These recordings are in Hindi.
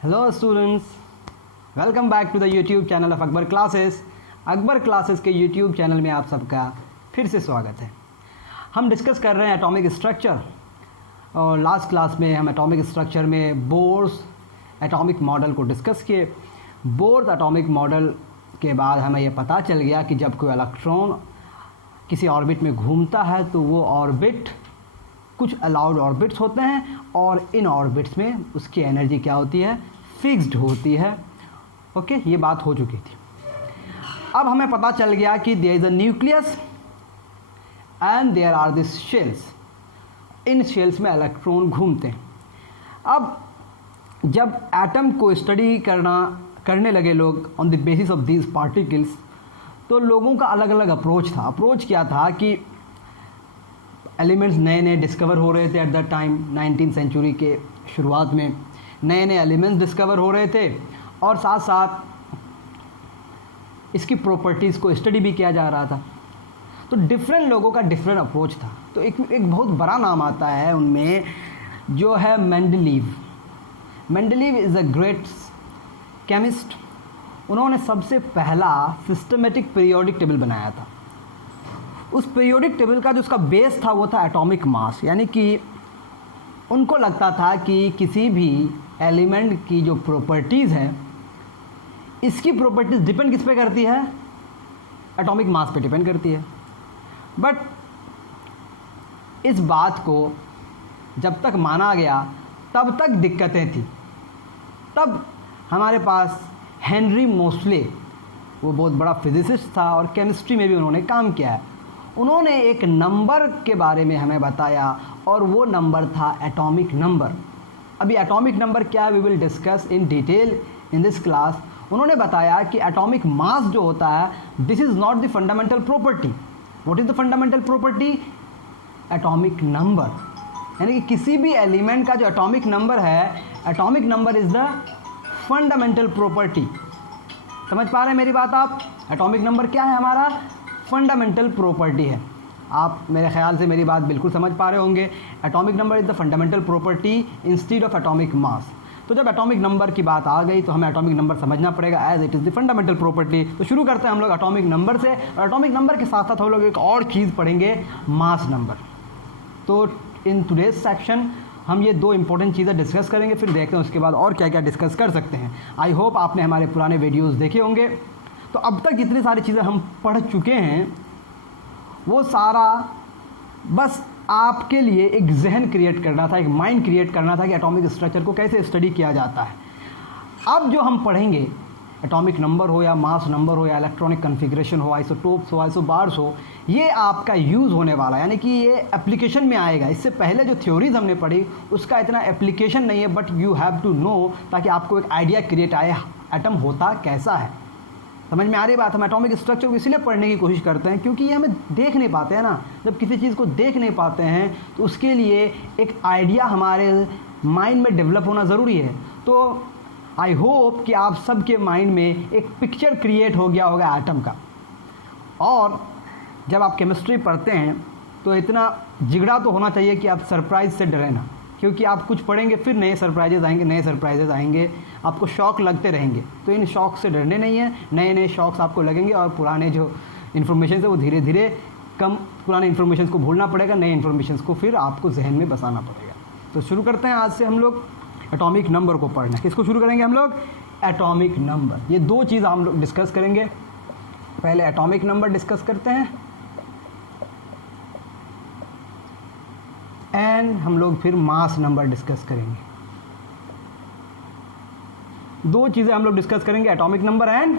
Hello students, welcome back to the YouTube channel of Akbar classes. Akbar classes के यूट्यूब चैनल में आप सबका फिर से स्वागत है। हम डिस्कस कर रहे हैं एटॉमिक स्ट्रक्चर और लास्ट क्लास में हम एटॉमिक स्ट्रक्चर में बोर्स एटॉमिक मॉडल को डिस्कस किए। बोर्स एटॉमिक मॉडल के बाद हमें यह पता चल गया कि जब कोई इलेक्ट्रॉन किसी ऑर्बिट में घूमता है तो वो ऑर्बिट कुछ अलाउड ऑर्बिट्स होते हैं और इन ऑर्बिट्स में उसकी एनर्जी क्या होती है, फिक्स्ड होती है। ओके, ये बात हो चुकी थी। अब हमें पता चल गया कि there is a nucleus and there are this shells. इन शेल्स में इलेक्ट्रॉन घूमते हैं। अब जब एटम को स्टडी करने लगे लोग on the basis of these particles, तो लोगों का अलग अलग अप्रोच था। अप्रोच क्या था कि एलिमेंट्स नए नए डिस्कवर हो रहे थे at the time. 19th century के शुरुआत में नए नए एलिमेंट्स डिस्कवर हो रहे थे और साथ साथ इसकी प्रॉपर्टीज़ को स्टडी भी किया जा रहा था। तो डिफरेंट लोगों का डिफरेंट अप्रोच था। तो एक बहुत बड़ा नाम आता है उनमें, जो है Mendeleev. Mendeleev is a great chemist. उन्होंने सबसे पहला सिस्टमेटिक पीरियोडिक टेबल बनाया था। उस पीरियोडिक टेबल का जो उसका बेस था वो था एटॉमिक मास, यानी कि उनको लगता था कि किसी भी एलिमेंट की जो प्रॉपर्टीज़ हैं, इसकी प्रॉपर्टीज़ डिपेंड किस पे करती है, एटॉमिक मास पे डिपेंड करती है। बट इस बात को जब तक माना गया तब तक दिक्कतें थी। तब हमारे पास हेनरी मोसले, वो बहुत बड़ा फिजिसिस्ट था और केमिस्ट्री में भी उन्होंने काम किया है। उन्होंने एक नंबर के बारे में हमें बताया और वो नंबर था एटॉमिक नंबर। अभी एटॉमिक नंबर क्या है, we will discuss in detail in this class. उन्होंने बताया कि एटॉमिक मास जो होता है, this is not the fundamental property. What is the fundamental property? Atomic number. यानी कि किसी भी एलिमेंट का जो एटॉमिक नंबर है, atomic number is the fundamental property. समझ पा रहे हैं मेरी बात आप? एटॉमिक नंबर क्या है? हमारा फंडामेंटल प्रॉपर्टी है। आप मेरे ख्याल से मेरी बात बिल्कुल समझ पा रहे होंगे। Atomic number is the fundamental property instead of atomic mass. तो जब एटॉमिक नंबर की बात आ गई तो हमें एटॉमिक नंबर समझना पड़ेगा as it is the fundamental property. तो शुरू करते हैं हम लोग एटॉमिक नंबर से, और एटॉमिक नंबर के साथ साथ हम लोग एक और चीज़ पढ़ेंगे, मास नंबर। तो इन टुडेज सेक्शन हम ये दो इंपॉर्टेंट चीज़ें डिस्कस करेंगे, फिर देखते हैं उसके बाद और क्या क्या डिस्कस कर सकते हैं। आई होप आपने हमारे पुराने वीडियोज़ देखे होंगे। तो अब तक जितनी सारी चीज़ें हम पढ़ चुके हैं वो सारा बस आपके लिए एक जहन क्रिएट करना था, एक माइंड क्रिएट करना था कि एटॉमिक स्ट्रक्चर को कैसे स्टडी किया जाता है। अब जो हम पढ़ेंगे, एटॉमिक नंबर हो या मास नंबर हो या इलेक्ट्रॉनिक कन्फिग्रेशन हो, आइसोटोप्स हो, आइसोबार्स हो, ये आपका यूज़ होने वाला है, यानी कि ये एप्लीकेशन में आएगा। इससे पहले जो थ्योरीज हमने पढ़ी उसका इतना एप्लीकेशन नहीं है, but you have to know, ताकि आपको एक आइडिया क्रिएट आए एटम होता कैसा है। समझ में आ रही बात? हम एटॉमिक स्ट्रक्चर को इसलिए पढ़ने की कोशिश करते हैं क्योंकि ये हमें देख नहीं पाते हैं ना। जब किसी चीज़ को देख नहीं पाते हैं तो उसके लिए एक आइडिया हमारे माइंड में डेवलप होना ज़रूरी है। तो आई होप कि आप सबके माइंड में एक पिक्चर क्रिएट हो गया होगा एटम का। और जब आप केमिस्ट्री पढ़ते हैं तो इतना जिगड़ा तो होना चाहिए कि आप सरप्राइज़ से डरें ना, क्योंकि आप कुछ पढ़ेंगे फिर नए सरप्राइजेज आएंगे, नए सरप्राइजेज आएंगे, आपको शौक लगते रहेंगे। तो इन शौक से डरने नहीं है, नए नए शौक़ आपको लगेंगे और पुराने जो इन्फॉर्मेशन है वो धीरे धीरे कम, पुराने इन्फॉर्मेशन को भूलना पड़ेगा, नए इन्फॉर्मेशन को फिर आपको जहन में बसाना पड़ेगा। तो शुरू करते हैं आज से हम लोग एटॉमिक नंबर को पढ़ना। किसको शुरू करेंगे हम लोग? Atomic number. ये दो चीज़ हम लोग डिस्कस करेंगे। पहले एटॉमिक नंबर डिस्कस करते हैं एंड हम लोग फिर मास नंबर डिस्कस करेंगे। दो चीज़ें हम लोग डिस्कस करेंगे, atomic number and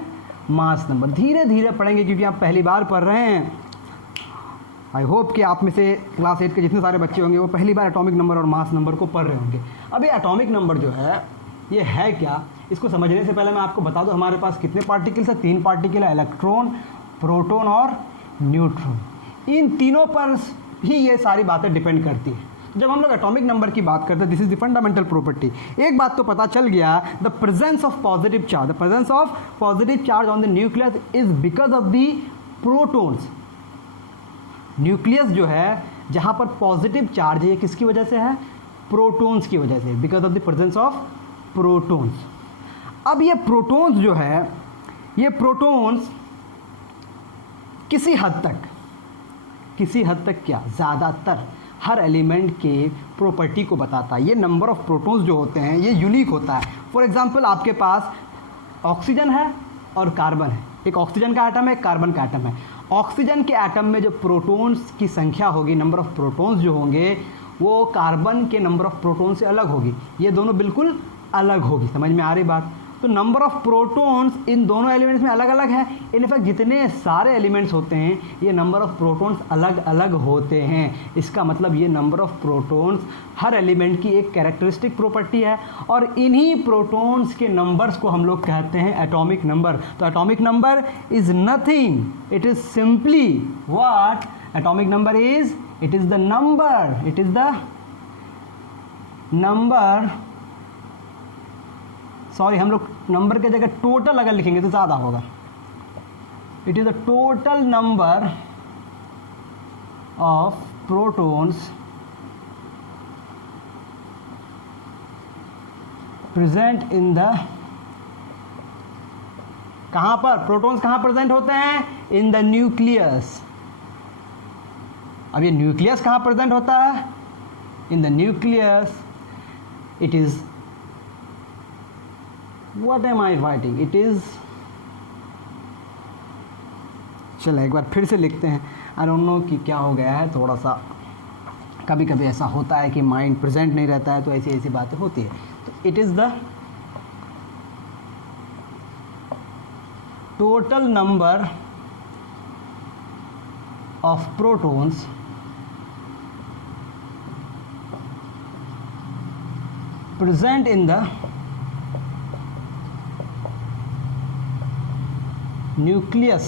mass number. धीरे धीरे पढ़ेंगे क्योंकि आप पहली बार पढ़ रहे हैं। आई होप कि आप में से क्लास 8 के जितने सारे बच्चे होंगे वो पहली बार एटॉमिक नंबर और मास नंबर को पढ़ रहे होंगे। अब ये एटॉमिक नंबर जो है ये है क्या, इसको समझने से पहले मैं आपको बता दूं हमारे पास कितने पार्टिकल्स हैं। 3 पार्टिकल है, इलेक्ट्रॉन, प्रोटॉन और न्यूट्रॉन। इन तीनों पर ही ये सारी बातें डिपेंड करती हैं। जब हम लोग एटॉमिक नंबर की बात करते हैं, this is the fundamental property. एक बात तो पता चल गया, the presence of positive charge, the presence of positive charge on the nucleus is because of the protons. Nucleus जो है जहाँ पर पॉजिटिव चार्ज है, ये किसकी वजह से है? प्रोटॉन्स की वजह से, because of the presence of protons. अब ये प्रोटॉन्स जो है, ये प्रोटॉन्स किसी हद तक क्या, ज़्यादातर हर एलिमेंट के प्रॉपर्टी को बताता है। ये नंबर ऑफ प्रोटॉन्स जो होते हैं ये यूनिक होता है। फॉर एग्जांपल आपके पास ऑक्सीजन है और कार्बन है, एक ऑक्सीजन का एटम है, एक कार्बन का एटम है। ऑक्सीजन के एटम में जो प्रोटॉन्स की संख्या होगी, नंबर ऑफ प्रोटॉन्स जो होंगे, वो कार्बन के नंबर ऑफ प्रोटॉन से अलग होगी। ये दोनों बिल्कुल अलग होगी। समझ में आ रही बात? तो नंबर ऑफ प्रोटॉन्स इन दोनों एलिमेंट्स में अलग अलग है। इनफैक्ट जितने सारे एलिमेंट्स होते हैं ये नंबर ऑफ प्रोटॉन्स अलग अलग होते हैं। इसका मतलब ये number of protons her element की एक कैरेक्टरिस्टिक प्रॉपर्टी है, और इन्हीं प्रोटॉन्स के नंबर्स को हम लोग कहते हैं एटॉमिक नंबर। तो atomic number is nothing, it is simply what? Atomic number is, it is the number, it is the number, sorry हम लोग नंबर के जगह टोटल अगर लिखेंगे तो ज़्यादा होगा। It is the total number of protons present in the, कहाँ पर प्रोटॉन्स कहाँ प्रेजेंट होते हैं? In the nucleus. अब ये न्यूक्लियस कहाँ प्रेजेंट होता है? In the nucleus it is, what am I writing? It is, चलो एक बार फिर से लिखते हैं। आई डोंट नो कि क्या हो गया है, थोड़ा सा कभी कभी ऐसा होता है कि माइंड प्रेजेंट नहीं रहता है, तो ऐसी ऐसी बातें होती है। तो it is the total number of protons present in the nucleus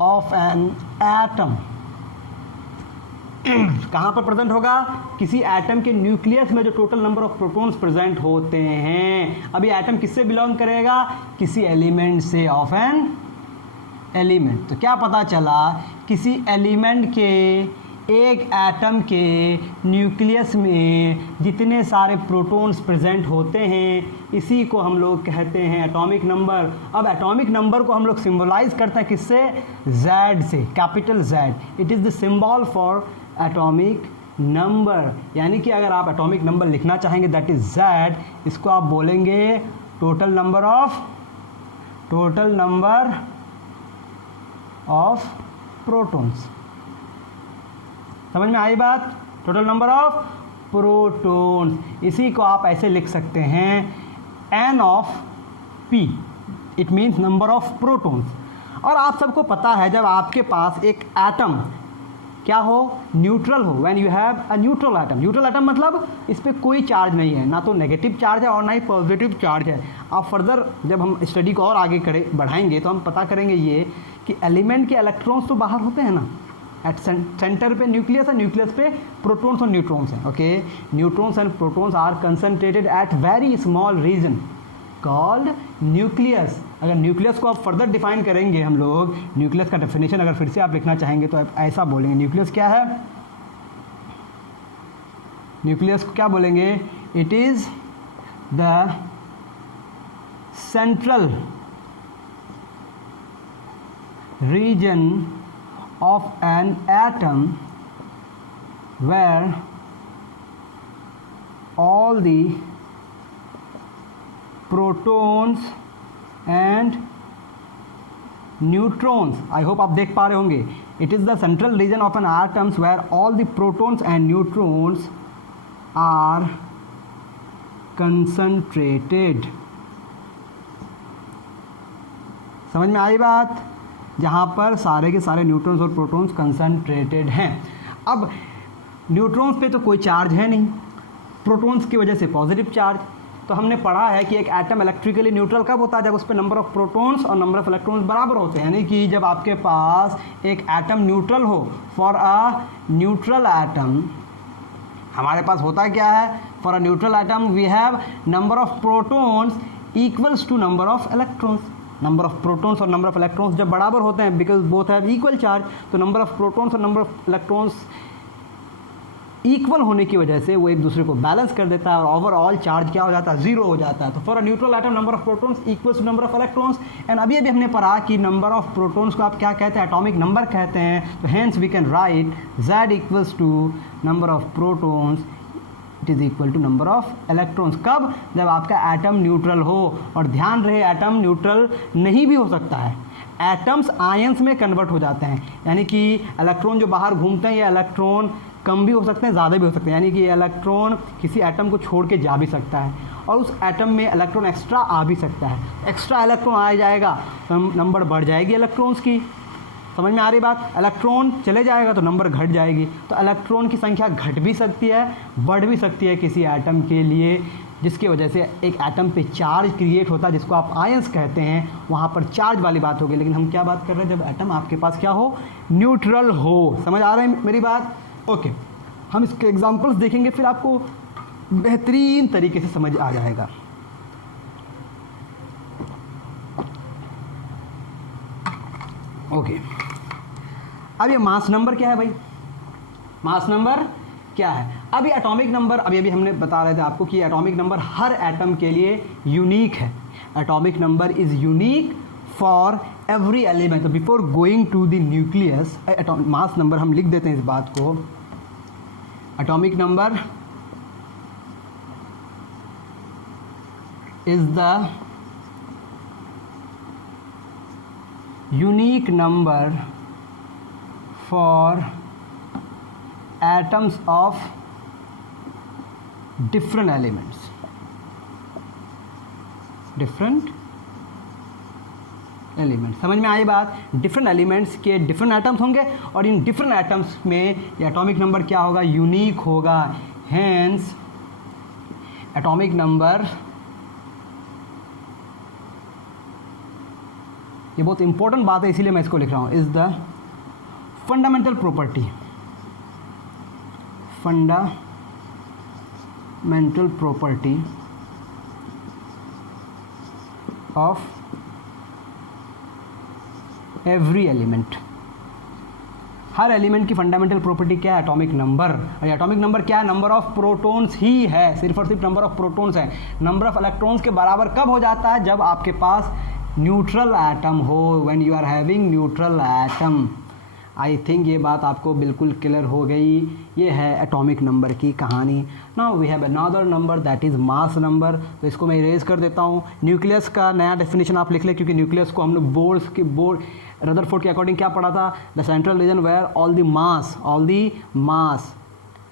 of an atom. कहाँ पर प्रेजेंट होगा? किसी एटम के न्यूक्लियस में जो total number of protons present होते हैं। अब ये एटम किससे बिलोंग करेगा? किसी एलिमेंट से, ऑफ एन एलिमेंट। तो क्या पता चला? किसी एलिमेंट के, एक एटम के न्यूक्लियस में जितने सारे प्रोटॉन्स प्रेजेंट होते हैं, इसी को हम लोग कहते हैं एटॉमिक नंबर। अब एटॉमिक नंबर को हम लोग सिंबलाइज करते हैं किससे? Z से, capital Z। It is the symbol for atomic number. यानी कि अगर आप एटॉमिक नंबर लिखना चाहेंगे दैट इज़ Z, इसको आप बोलेंगे टोटल नंबर ऑफ प्रोटॉन्स। समझ में आई बात? Total number of protons. इसी को आप ऐसे लिख सकते हैं N of P, it means number of protons. और आप सबको पता है जब आपके पास एक एटम क्या हो? न्यूट्रल हो। When you have a neutral atom, neutral atom मतलब इस पर कोई चार्ज नहीं है, ना तो नेगेटिव चार्ज है और ना ही पॉजिटिव चार्ज है। आप फर्दर जब हम स्टडी को और आगे बढ़ाएंगे तो हम पता करेंगे ये कि एलिमेंट के इलेक्ट्रॉन्स तो बाहर होते हैं ना, एट सेंटर पे न्यूक्लियस है, न्यूक्लियस पे प्रोटॉन्स और न्यूट्रॉन्स हैं। Okay, neutrons and protons are concentrated at very small region called nucleus. अगर न्यूक्लियस को आप फर्दर डिफाइन करेंगे हम लोग, न्यूक्लियस का डेफिनेशन अगर फिर से आप लिखना चाहेंगे तो आप ऐसा बोलेंगे, न्यूक्लियस क्या है? न्यूक्लियस को क्या बोलेंगे? It is the central reason of an atom where all the protons and neutrons, I hope आप देख पा रहे होंगे, it is the central region of an atom where all the protons and neutrons are concentrated। समझ में आई बात? जहाँ पर सारे के सारे न्यूट्रॉन्स और प्रोटॉन्स कंसंट्रेटेड हैं। अब न्यूट्रॉन्स पे तो कोई चार्ज है नहीं, प्रोटॉन्स की वजह से पॉजिटिव चार्ज। तो हमने पढ़ा है कि एक एटम इलेक्ट्रिकली न्यूट्रल कब होता है? जब उस पर नंबर ऑफ प्रोटॉन्स और नंबर ऑफ इलेक्ट्रॉन्स बराबर होते हैं। यानी कि जब आपके पास एक एटम न्यूट्रल हो, फॉर अ न्यूट्रल एटम हमारे पास होता क्या है? For a neutral atom we have number of protons equals to number of electrons. Number of protons और नंबर ऑफ इलेक्ट्रॉन्स जब बराबर होते हैं, because both have equal charge, तो नंबर ऑफ प्रोटॉन्स और नंबर ऑफ इलेक्ट्रॉन्स इक्वल होने की वजह से वो एक दूसरे को बैलेंस कर देता है और ओवरऑल चार्ज क्या हो जाता है, जीरो हो जाता है। तो for a neutral atom number of protons equals to number of electrons. And अभी हमने पढ़ा कि नंबर ऑफ प्रोटॉन्स को आप क्या कहते हैं, एटॉमिक नंबर कहते हैं। तो hence we can write Z equals to number of protons it is equal to number of electrons. कब? जब आपका एटम न्यूट्रल हो। और ध्यान रहे एटम न्यूट्रल नहीं भी हो सकता है, एटम्स आयंस में कन्वर्ट हो जाते हैं, यानी कि इलेक्ट्रॉन जो बाहर घूमते हैं ये इलेक्ट्रॉन कम भी हो सकते हैं, ज़्यादा भी हो सकते हैं, यानी कि ये इलेक्ट्रॉन किसी एटम को छोड़ के जा भी सकता है और उस एटम में इलेक्ट्रॉन एक्स्ट्रा आ भी सकता है। एक्स्ट्रा इलेक्ट्रॉन आ जाएगा तो नंबर बढ़ जाएगी इलेक्ट्रॉन्स की। समझ में आ रही बात? इलेक्ट्रॉन चले जाएगा तो नंबर घट जाएगी। तो इलेक्ट्रॉन की संख्या घट भी सकती है, बढ़ भी सकती है किसी एटम के लिए, जिसकी वजह से एक एटम पे चार्ज क्रिएट होता है जिसको आप आयंस कहते हैं। वहाँ पर चार्ज वाली बात होगी, लेकिन हम क्या बात कर रहे हैं, जब एटम आपके पास क्या हो, न्यूट्रल हो। समझ आ रहा है मेरी बात? ओके, हम इसके एग्जांपल्स देखेंगे, फिर आपको बेहतरीन तरीके से समझ आ जाएगा। ओके, अब ये मास नंबर क्या है भाई? मास नंबर क्या है? अब ये एटॉमिक नंबर, अभी हमने बता रहे थे आपको कि एटॉमिक नंबर हर एटम के लिए यूनिक है। Atomic number is unique for every element. तो before going to the nucleus, mass number हम लिख देते हैं इस बात को। Atomic number is the unique number for atoms of different elements, different elements. समझ में आई बात? डिफरेंट एलिमेंट्स के डिफरेंट एटम्स होंगे और इन डिफरेंट एटम्स में ये एटॉमिक नंबर क्या होगा, यूनिक होगा। हेंस एटॉमिक नंबर, ये बहुत इंपॉर्टेंट बात है इसीलिए मैं इसको लिख रहा हूँ, is the fundamental property, fundamental property of every element। Her element की फंडामेंटल प्रॉपर्टी क्या है? Atomic number. और एटॉमिक नंबर क्या है? नंबर ऑफ प्रोटॉन्स ही है, सिर्फ और सिर्फ नंबर ऑफ प्रोटॉन्स है। नंबर ऑफ इलेक्ट्रॉन्स के बराबर कब हो जाता है? जब आपके पास न्यूट्रल एटम हो, when you are having neutral atom. I think ये बात आपको बिल्कुल क्लियर हो गई। ये है एटॉमिक नंबर की कहानी। Now we have another number that is mass number. तो इसको मैं इरेज कर देता हूँ। न्यूक्लियस का नया डेफिनेशन आप लिख लें, क्योंकि न्यूक्लियस को हम लोग बोर्ड रदरफोर्ड के अकॉर्डिंग क्या पढ़ा था? The central region where all the mass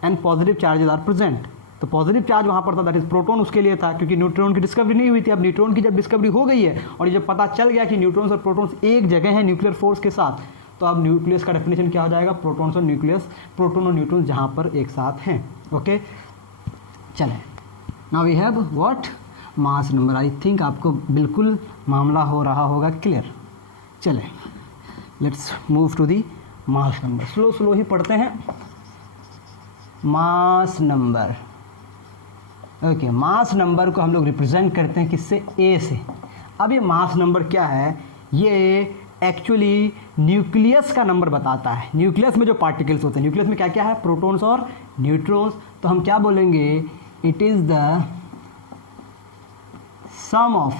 and positive charges are present. तो पॉजिटिव चार्ज वहाँ पर था, दैट इज प्रोटॉन उसके लिए था, क्योंकि न्यूट्रॉन की डिस्कवरी नहीं हुई थी। अब न्यूट्रॉन की जब डिस्कवरी हो गई है और ये जब पता चल गया कि न्यूट्रॉन्स और प्रोटॉन्स एक जगह हैं न्यूक्लियर फोर्स के साथ, तो अब न्यूक्लियस का डेफिनेशन क्या हो जाएगा? प्रोटॉन्स और न्यूक्लियस, प्रोटॉन और न्यूट्रॉन जहाँ पर एक साथ हैं। ओके, चलें, now we have what? Mass number. I think आपको बिल्कुल मामला हो रहा होगा क्लियर। चलें, let's move to the mass number. Slow ही पढ़ते हैं। Mass number, okay, mass number को हम लोग रिप्रेजेंट करते हैं किससे? ए से। अब ये मास नंबर क्या है? ये एक्चुअली न्यूक्लियस का नंबर बताता है। न्यूक्लियस में जो पार्टिकल्स होते हैं, न्यूक्लियस में क्या क्या है? प्रोटॉन्स और न्यूट्रॉन्स। तो हम क्या बोलेंगे? It is the sum of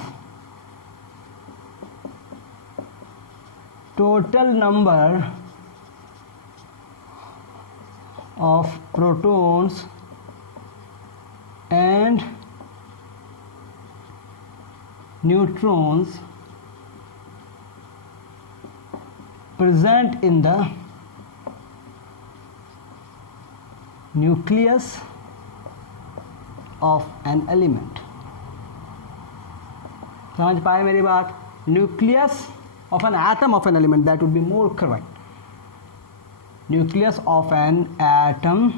total number of protons and neutrons present in the nucleus of an element। समझ पाए मेरी बात? Nucleus of an atom of an element, that would be more correct. Nucleus of an atom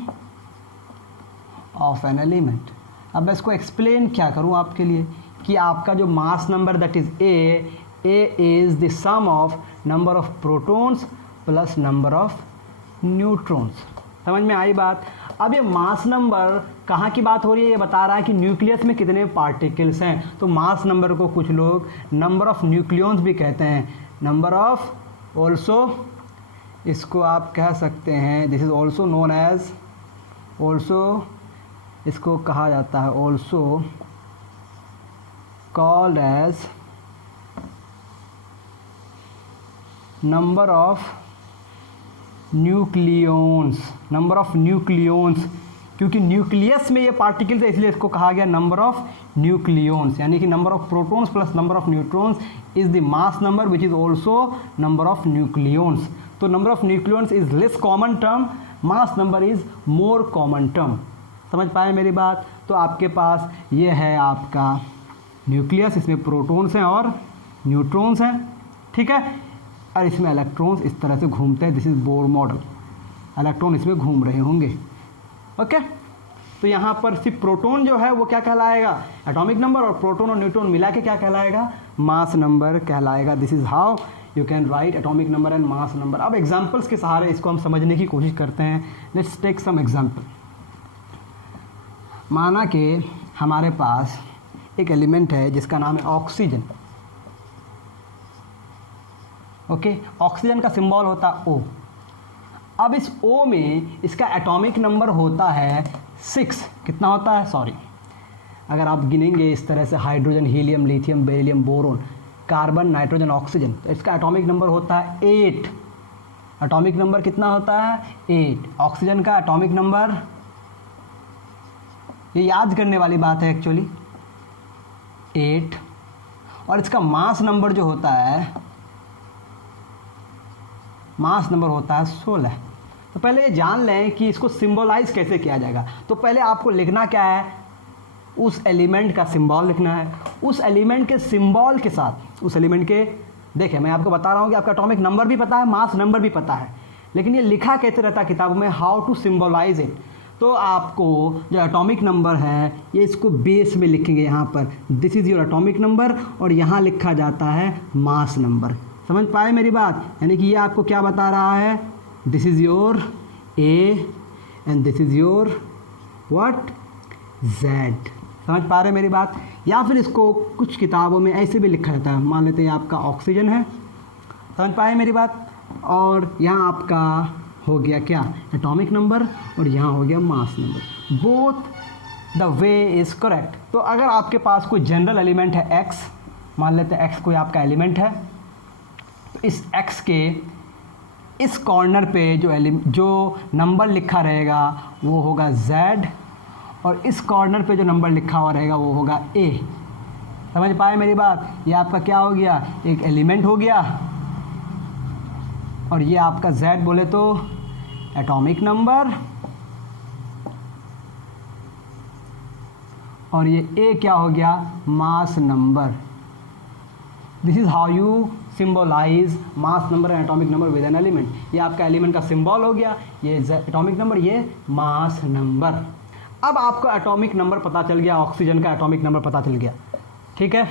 of an element. अब मैं इसको एक्सप्लेन क्या करूं आपके लिए कि आपका जो mass number that is A is the sum of number of protons plus number of neutrons। समझ में आई बात? अब ये मास नंबर कहाँ की बात हो रही है? ये बता रहा है कि न्यूक्लियस में कितने पार्टिकल्स हैं। तो मास नंबर को कुछ लोग नंबर ऑफ न्यूक्लियॉन्स भी कहते हैं। नंबर ऑफ ऑल्सो, इसको आप कह सकते हैं, this is also known as also इसको कहा जाता है also called as number of nucleons, number of nucleons, क्योंकि न्यूक्लियस में ये पार्टिकल्स है इसलिए इसको कहा गया नंबर ऑफ न्यूक्लियॉन्स, यानी कि number of protons plus number of neutrons is the mass number which is also number of nucleons. तो number of nucleons is less common term, mass number is more common term. समझ पाए मेरी बात? तो आपके पास ये है आपका न्यूक्लियस, इसमें प्रोटॉन्स हैं और न्यूट्रॉन्स हैं, ठीक है, और इसमें इलेक्ट्रॉन्स इस तरह से घूमते हैं। This is Bohr model, electron इसमें घूम रहे होंगे। ओके तो यहाँ पर सिर्फ प्रोटॉन जो है वो क्या कहलाएगा, एटॉमिक नंबर, और प्रोटॉन और न्यूट्रॉन मिला के क्या कहलाएगा, मास नंबर कहलाएगा। This is how you can write atomic number and mass number. अब एग्जांपल्स के सहारे इसको हम समझने की कोशिश करते हैं। Let's take some example. माना कि हमारे पास एक एलिमेंट है जिसका नाम है ऑक्सीजन। ओके, ऑक्सीजन का सिंबल होता है O। अब इस O में इसका एटॉमिक नंबर होता है 6। कितना होता है, सॉरी, अगर आप गिनेंगे इस तरह से hydrogen, helium, lithium, beryllium, boron, carbon, nitrogen, oxygen, तो इसका एटॉमिक नंबर होता है 8। एटॉमिक नंबर कितना होता है, 8। ऑक्सीजन का एटॉमिक नंबर, ये याद करने वाली बात है एक्चुअली, 8, और इसका मास नंबर जो होता है, मास नंबर होता है 16। तो पहले ये जान लें कि इसको सिंबलाइज कैसे किया जाएगा। तो पहले आपको लिखना क्या है, उस एलिमेंट का सिंबल लिखना है। उस एलिमेंट के सिंबल के साथ, उस एलिमेंट के, देखिए मैं आपको बता रहा हूँ कि आपका एटॉमिक नंबर भी पता है, मास नंबर भी पता है, लेकिन ये लिखा कैसे रहता है किताबों में, हाउ टू सिंबलाइज इट। तो आपको जो एटॉमिक नंबर है ये इसको बेस में लिखेंगे, यहाँ पर this is your atomic number, और यहाँ लिखा जाता है मास नंबर। समझ पाए मेरी बात? यानी कि ये आपको क्या बता रहा है, this is your A and this is your what, Z. समझ पा रहे मेरी बात? या फिर इसको कुछ किताबों में ऐसे भी लिखा जाता है, मान लेते हैं आपका ऑक्सीजन है, समझ पाए मेरी बात, और यहाँ आपका हो गया क्या, एटॉमिक नंबर, और यहाँ हो गया mass number. Both the way is correct. तो अगर आपके पास कोई जनरल एलिमेंट है x, मान लेते हैं x कोई आपका एलिमेंट है, तो इस x के इस कॉर्नर पे जो नंबर लिखा रहेगा वो होगा z, और इस कॉर्नर पे जो नंबर लिखा हुआ रहेगा वो होगा a। समझ पाए मेरी बात? ये आपका क्या हो गया, एक एलिमेंट हो गया, और ये आपका z बोले तो एटॉमिक नंबर, और ये a क्या हो गया, mass number. This is how you symbolize mass number and atomic number with an element. ये आपका एलिमेंट का सिंबल हो गया, ये एटॉमिक नंबर, ये मास नंबर। अब आपको एटॉमिक नंबर पता चल गया, ऑक्सीजन का एटॉमिक नंबर पता चल गया, ठीक है,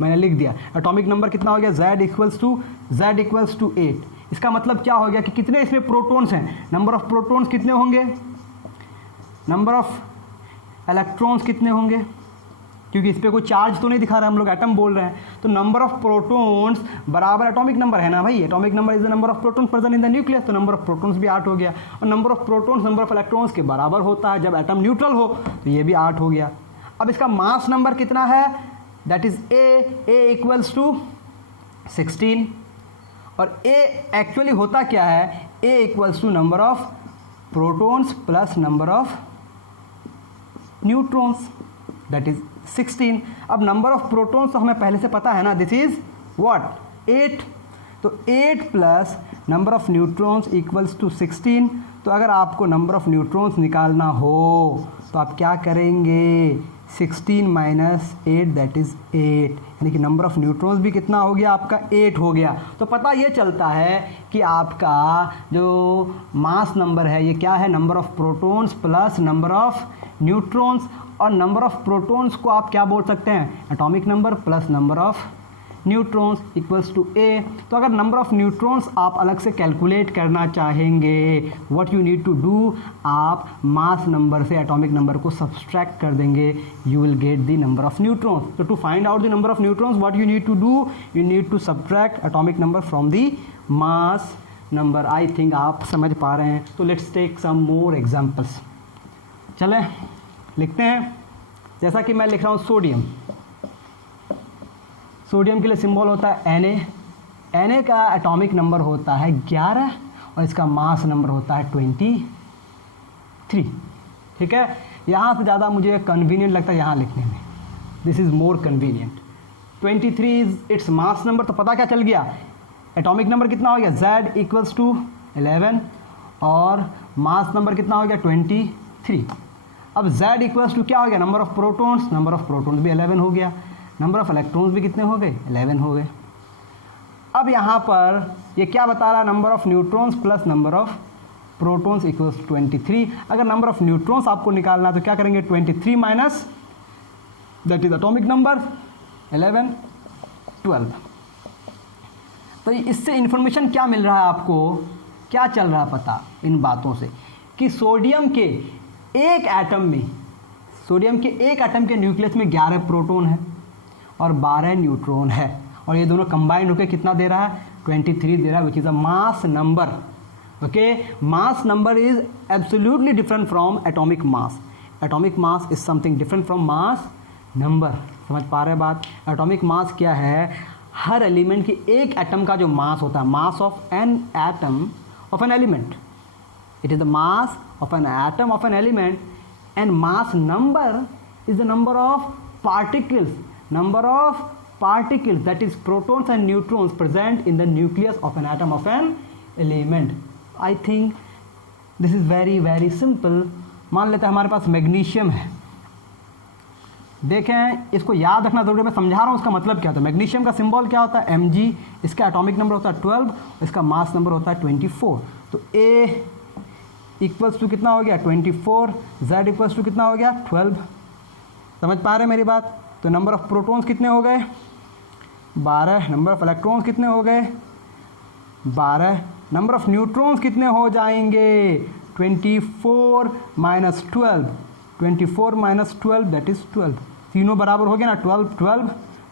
मैंने लिख दिया। एटॉमिक नंबर कितना हो गया, z इक्वल्स टू 8। इसका मतलब क्या हो गया कि कितने इसमें प्रोटॉन्स हैं, नंबर ऑफ प्रोटॉन्स कितने होंगे, नंबर ऑफ इलेक्ट्रॉन्स कितने होंगे, क्योंकि इस पर कोई चार्ज तो नहीं दिखा रहा है, हम लोग एटम बोल रहे हैं, तो नंबर ऑफ प्रोटॉन्स बराबर एटॉमिक नंबर है ना भाई। Atomic number is the number of protons present in the nucleus, तो नंबर ऑफ प्रोटॉन्स भी 8 हो गया, और number of protons number of electrons के बराबर होता है जब एटम न्यूट्रल हो, तो ये भी 8 हो गया। अब इसका मास नंबर कितना है, that is A equals to 16, और ए एक्चुअली होता क्या है, A equals to number of protons plus number of neutrons, that is 16। अब नंबर ऑफ प्रोटॉन्स तो हमें पहले से पता है ना, दिस इज व्हाट, 8। तो 8 plus number of neutrons equals to 16। तो अगर आपको नंबर ऑफ न्यूट्रॉन्स निकालना हो तो आप क्या करेंगे, 16 माइनस 8 दैट इज़ 8, यानी कि नंबर ऑफ न्यूट्रॉन्स भी कितना हो गया आपका, 8 हो गया। तो पता ये चलता है कि आपका जो मास नंबर है ये क्या है, number of protons plus number of neutrons, और नंबर ऑफ प्रोटॉन्स को आप क्या बोल सकते हैं, atomic number plus number of neutrons equals to A. तो अगर नंबर ऑफ न्यूट्रॉन्स आप अलग से कैलकुलेट करना चाहेंगे, what you need to do, आप मास नंबर से एटॉमिक नंबर को सब्सट्रैक्ट कर देंगे, you will get the number of neutrons. तो to find out the number of neutrons what you need to do, you need to subtract atomic number from the mass number. I think आप समझ पा रहे हैं। तो let's take some more examples. चलें लिखते हैं, जैसा कि मैं लिख रहा हूँ सोडियम। सोडियम के लिए सिंबल होता है Na का एटॉमिक नंबर होता है 11 और इसका मास नंबर होता है 23। ठीक है, यहाँ से ज़्यादा मुझे कन्वीनियंट लगता है यहाँ लिखने में, this is more convenient. 23 is its mass number, तो पता क्या चल गया, एटॉमिक नंबर कितना हो गया Z इक्वल्स टू 11 और मास नंबर कितना हो गया 23। अब Z इक्वल्स टू क्या हो गया, नंबर ऑफ प्रोटॉन्स भी 11 हो गया, नंबर ऑफ इलेक्ट्रॉन्स भी कितने हो गए 11 हो गए। अब यहाँ पर ये क्या बता रहा है, number of neutrons plus number of protons equals 23। अगर नंबर ऑफ न्यूट्रॉन्स आपको निकालना है तो क्या करेंगे, 23 minus that is atomic number 11 12। तो इससे इंफॉर्मेशन क्या मिल रहा है आपको, क्या चल रहा है पता इन बातों से, कि सोडियम के एक एटम के न्यूक्लियस में 11 प्रोटॉन है और 12 न्यूट्रॉन है, और ये दोनों कंबाइंड होकर कितना दे रहा है 23 दे रहा है, which is a mass number. Okay, mass number is absolutely different from atomic mass. Atomic mass is something different from mass number. समझ पा रहे बात, एटॉमिक मास क्या है, हर एलिमेंट की एक एटम का जो मास होता है, mass of an atom of an element, it is the mass of an atom of an element, and mass number is the number of particles that is protons and neutrons present in the nucleus of an atom of an element. I think this is very very simple. मान लेते हैं हमारे पास मैग्नीशियम है, देखें इसको याद रखना जरूरी है, मैं समझा रहा हूँ उसका मतलब क्या होता है। मैग्नीशियम का सिंबल क्या होता है Mg, इसका एटॉमिक नंबर होता है 12, इसका मास नंबर होता है 24। तो A इक्वल्स टू कितना हो गया 24, Z इक्वल्स टू कितना हो गया 12। समझ पा रहे हैं मेरी बात। तो नंबर ऑफ प्रोटॉन्स कितने हो गए 12, नंबर ऑफ इलेक्ट्रॉन्स कितने हो गए 12, नंबर ऑफ न्यूट्रॉन्स कितने हो जाएंगे 24 माइनस 12, 24 माइनस 12 दैट इज 12। तीनों बराबर हो गया ना, 12 12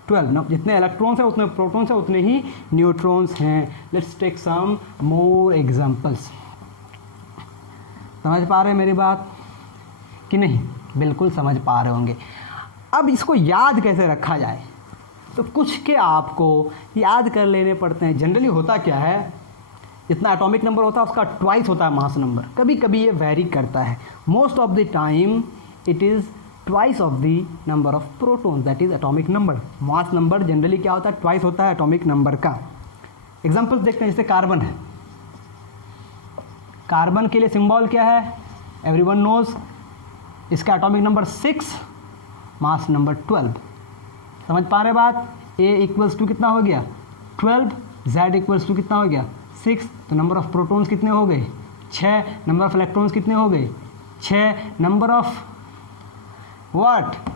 12। जितने इलेक्ट्रॉन्स हैं उतने प्रोटॉन्स हैं उतने ही न्यूट्रॉन्स हैं। Let's take some more examples. समझ पा रहे हैं मेरी बात कि नहीं, बिल्कुल समझ पा रहे होंगे। अब इसको याद कैसे रखा जाए, तो कुछ के आपको याद कर लेने पड़ते हैं। जनरली होता क्या है, जितना एटॉमिक नंबर होता है उसका ट्वाइस होता है मास नंबर, कभी कभी ये वेरी करता है। Most of the time it is twice of the number of protons that is atomic number. Mass number generally क्या होता है, ट्वाइस होता है एटॉमिक नंबर का। एग्जाम्पल्स देखते हैं, जैसे कार्बन है, कार्बन के लिए सिंबल क्या है, एवरीवन नोज, इसका एटॉमिक नंबर 6, मास नंबर 12। समझ पा रहे बात। A इक्वल्स टू कितना हो गया 12, Z इक्वल्स टू कितना हो गया 6, तो नंबर ऑफ प्रोटॉन्स कितने हो गए 6, नंबर ऑफ इलेक्ट्रॉन्स कितने हो गए 6, number of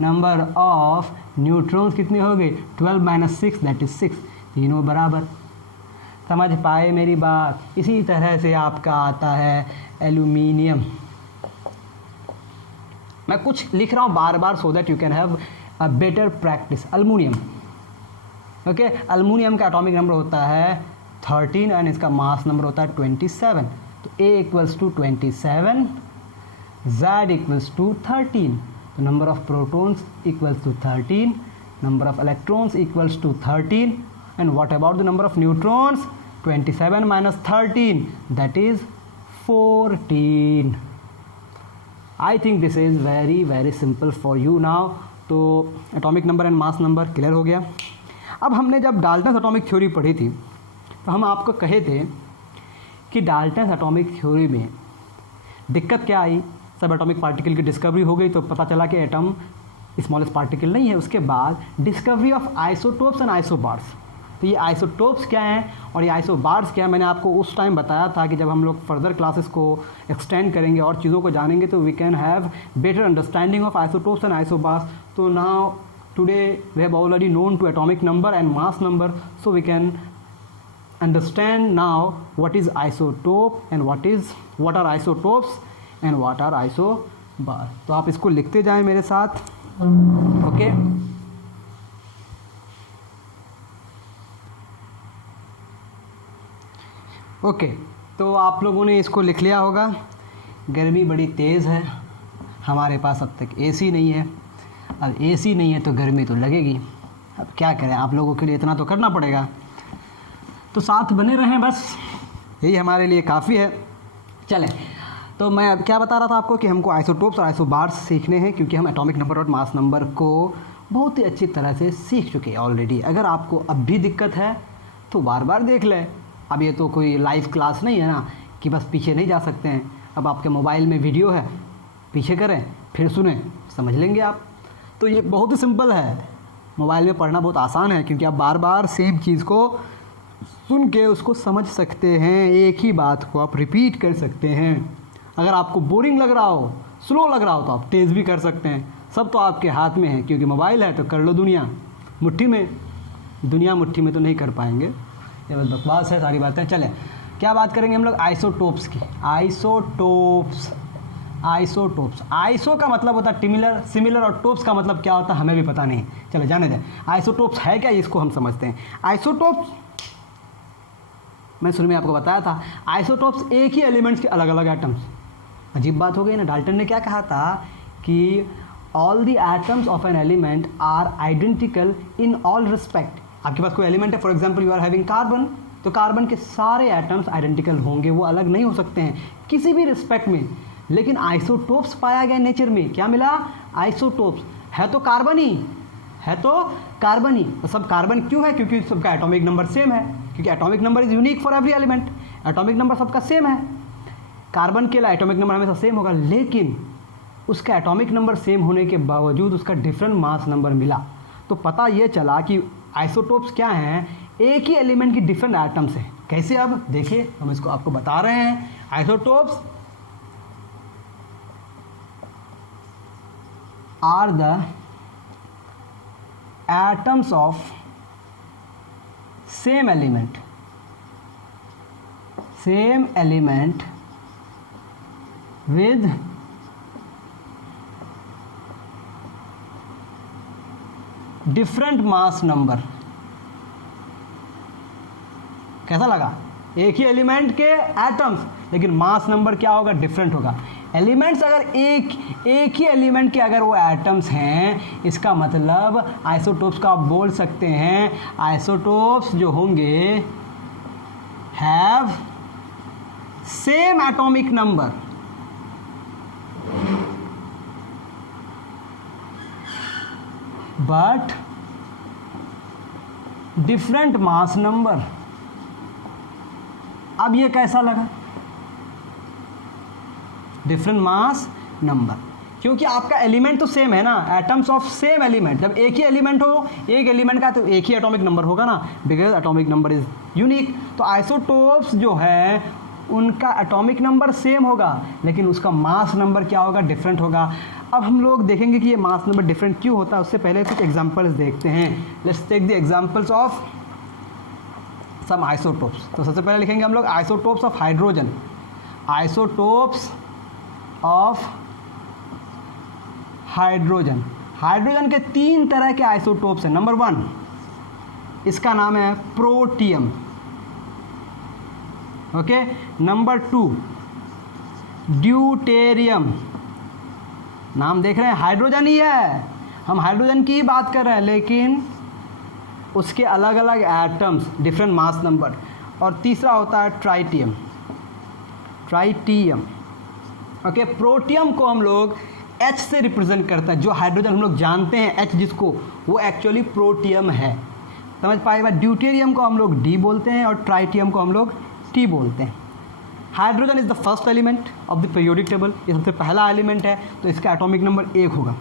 number of neutrons कितने हो गए 12 माइनस 6 दैट इज 6, तीनों बराबर। समझ पाए मेरी बात। इसी तरह से आपका आता है एल्यूमिनियम। मैं कुछ लिख रहा हूँ बार बार so that you can have a better practice. Aluminium, okay, aluminium का एटॉमिक नंबर होता है 13 एंड इसका मास नंबर होता है 27। तो A equals to 27, Z equals to 13, तो number of protons equals to 13, number of electrons equals to 13, and what about the number of neutrons 27 minus 13 that is 14। I think this is very very simple for you now. तो atomic number and mass number clear हो गया। अब हमने जब डाल्टन्स एटॉमिक थ्योरी पढ़ी थी तो हम आपको कहे थे कि डाल्टन्स एटॉमिक थ्योरी में दिक्कत क्या आई, सब एटॉमिक पार्टिकल की डिस्कवरी हो गई तो पता चला कि एटम स्मॉलेस्ट पार्टिकल नहीं है। उसके बाद discovery of isotopes and isobars. तो ये आइसोटोप्स क्या हैं और ये आइसोबार्स क्या है, मैंने आपको उस टाइम बताया था कि जब हम लोग फर्दर क्लासेस को एक्सटेंड करेंगे और चीज़ों को जानेंगे तो we can have better understanding of isotopes and isobars. तो now today we have already known to atomic number and mass number, so we can understand now what is isotope and what are isotopes and what are isobar. तो आप इसको लिखते जाएं मेरे साथ, ओके। ओके, तो आप लोगों ने इसको लिख लिया होगा। गर्मी बड़ी तेज़ है, हमारे पास अब तक एसी नहीं है। अब एसी नहीं है तो गर्मी तो लगेगी। अब क्या करें, आप लोगों के लिए इतना तो करना पड़ेगा। तो साथ बने रहें, बस यही हमारे लिए काफ़ी है। चलें, तो मैं अब क्या बता रहा था आपको कि हमको आइसोटोप्स और आइसोबार्स सीखने हैं, क्योंकि हम एटॉमिक नंबर और मास नंबर को बहुत ही अच्छी तरह से सीख चुके हैं ऑलरेडी। अगर आपको अब भी दिक्कत है तो बार बार देख लें। अब ये तो कोई लाइव क्लास नहीं है ना कि बस पीछे नहीं जा सकते हैं। अब आपके मोबाइल में वीडियो है, पीछे करें फिर सुने, समझ लेंगे आप। तो ये बहुत ही सिंपल है, मोबाइल में पढ़ना बहुत आसान है, क्योंकि आप बार बार सेम चीज़ को सुन के उसको समझ सकते हैं। एक ही बात को आप रिपीट कर सकते हैं। अगर आपको बोरिंग लग रहा हो, स्लो लग रहा हो, तो आप तेज़ भी कर सकते हैं। सब तो आपके हाथ में है, क्योंकि मोबाइल है तो कर लो दुनिया मुट्ठी में। दुनिया मुट्ठी में तो नहीं कर पाएंगे, ये बस बकवास है सारी बातें। चलें, क्या बात करेंगे हम लोग आइसोटोप्स की। आइसोटोप्स, आइसोटोप्स, आइसो का मतलब होता है सिमिलर और टोप्स का मतलब क्या होता है हमें भी पता नहीं। चलो जाने दें, आइसोटोप्स है क्या इसको हम समझते हैं। आइसोटोप्स, मैं शुरू में आपको बताया था, आइसोटोप्स एक ही एलिमेंट्स के अलग अलग एटम्स। अजीब बात हो गई ना, डाल्टन ने क्या कहा था कि all the atoms of an element are identical in all respect. आपके पास कोई एलिमेंट है, for example you are having carbon, तो कार्बन के सारे एटम्स आइडेंटिकल होंगे, वो अलग नहीं हो सकते हैं किसी भी रिस्पेक्ट में। लेकिन आइसोटोप्स पाया गया नेचर में, क्या मिला, आइसोटोप्स। है तो कार्बन ही, है तो कार्बन ही। तो सब कार्बन क्यों है, क्योंकि सबका एटॉमिक नंबर सेम है, क्योंकि atomic number is unique for every element. Atomic number सबका सेम है, कार्बन के लिए एटॉमिक नंबर हमेशा सेम होगा, लेकिन उसका एटॉमिक नंबर सेम होने के बावजूद उसका डिफरेंट मास नंबर मिला। तो पता ये चला कि आइसोटोप्स क्या हैं, एक ही एलिमेंट की डिफरेंट एटम्स हैं। कैसे, अब देखिए हम इसको आपको बता रहे हैं। Isotopes are the atoms of same element with different mass number। कैसा लगा, एक ही एलिमेंट के एटम्स, लेकिन मास नंबर क्या होगा, डिफरेंट होगा। एलिमेंट्स अगर एक ही एलिमेंट के अगर वो एटम्स हैं, इसका मतलब आइसोटोप्स का आप बोल सकते हैं, आइसोटोप्स जो होंगे have same atomic number but different mass number. अब ये कैसा लगा, डिफरेंट मास नंबर, क्योंकि आपका एलिमेंट तो सेम है ना, एटम्स ऑफ सेम एलिमेंट। जब एक ही एलिमेंट हो, एक एलिमेंट का तो एक ही एटॉमिक नंबर होगा ना, because atomic number is unique. तो आइसोटोप्स जो है उनका एटॉमिक नंबर सेम होगा, लेकिन उसका मास नंबर क्या होगा, डिफरेंट होगा। अब हम लोग देखेंगे कि ये मास नंबर डिफरेंट क्यों होता है, उससे पहले कुछ एग्जांपल्स देखते हैं। Let's take the examples of some isotopes. तो सबसे पहले लिखेंगे हम लोग isotopes of hydrogen. Isotopes of hydrogen, hydrogen के 3 तरह के आइसोटोप्स हैं। नंबर 1, इसका नाम है प्रोटियम, ओके। Number 2, deuterium. नाम देख रहे हैं, हाइड्रोजन ही है, हम हाइड्रोजन की ही बात कर रहे हैं, लेकिन उसके अलग अलग एटम्स, डिफरेंट मास नंबर। और तीसरा होता है ट्राइटियम, ट्राइटियम, ओके। प्रोटियम को हम लोग H से रिप्रेजेंट करता है, जो हाइड्रोजन हम लोग जानते हैं H जिसको, वो एक्चुअली प्रोटियम है, समझ पाएगा। ड्यूटेरियम को हम लोग D बोलते हैं और ट्राइटियम को हम लोग T बोलते हैं। Hydrogen is the first element of the periodic table, ये सबसे पहला एलिमेंट है, तो इसका एटॉमिक नंबर 1 होगा।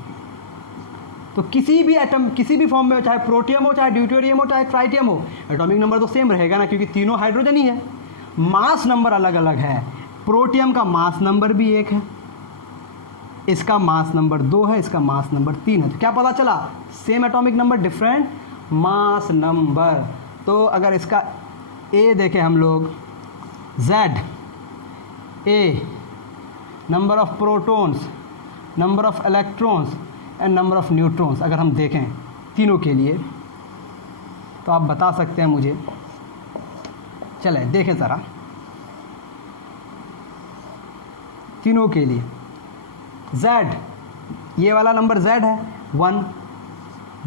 तो किसी भी एटम, किसी भी फॉर्म में, चाहे प्रोटियम हो, चाहे ड्यूटेरियम हो, चाहे ट्राइटियम हो, एटॉमिक नंबर तो सेम रहेगा ना, क्योंकि तीनों हाइड्रोजन ही है। मास नंबर अलग अलग है, प्रोटियम का मास नंबर भी 1 है, इसका मास नंबर 2 है, इसका मास नंबर 3 है। तो क्या पता चला, same atomic number, different mass number. तो अगर इसका ए देखें हम लोग, Z, A, number of protons, number of electrons and number of neutrons, अगर हम देखें तीनों के लिए, तो आप बता सकते हैं मुझे। चलें देखें ज़रा तीनों के लिए। Z ये वाला नंबर z है 1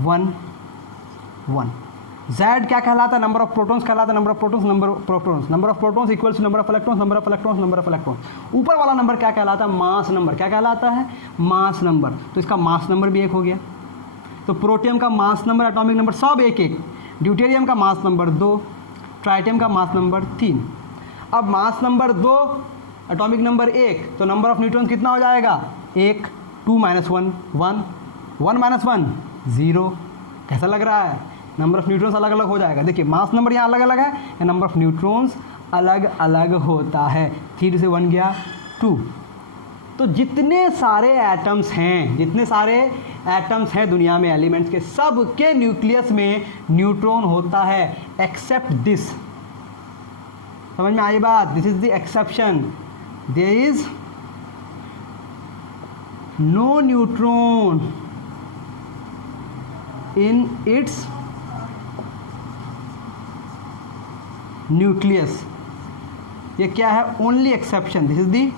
1 1। z क्या कहलाता है? नंबर ऑफ प्रोटॉन्स कहलाता है। Number of protons, number of protons, number of protons equals to number of electrons, number of electrons, number of electrons. ऊपर वाला नंबर क्या कहलाता है? Mass number. क्या कहलाता है? Mass number. तो इसका मास नंबर भी 1 हो गया। तो प्रोटियम का मास नंबर, एटॉमिक नंबर सब 1 1। ड्यूटेरियम का मास नंबर 2, ट्राइटियम का मास नंबर 3। अब मास नंबर 2, एटॉमिक नंबर 1, तो नंबर ऑफ न्यूट्रॉन्स कितना हो जाएगा? 1, 2 - 1 1, 1 - 1 0। कैसा लग रहा है? नंबर ऑफ न्यूट्रॉन्स अलग अलग हो जाएगा। देखिए मास नंबर यहाँ अलग अलग है या नंबर ऑफ न्यूट्रॉन्स अलग अलग होता है। 3 से 1 गया 2। तो जितने सारे एटम्स हैं, जितने सारे एटम्स हैं दुनिया में एलिमेंट्स के, सब के न्यूक्लियस में न्यूट्रॉन होता है एक्सेप्ट दिस। समझ में आई बात? This is the exception. There is no neutron in its nucleus. ये क्या है? Only exception. This is the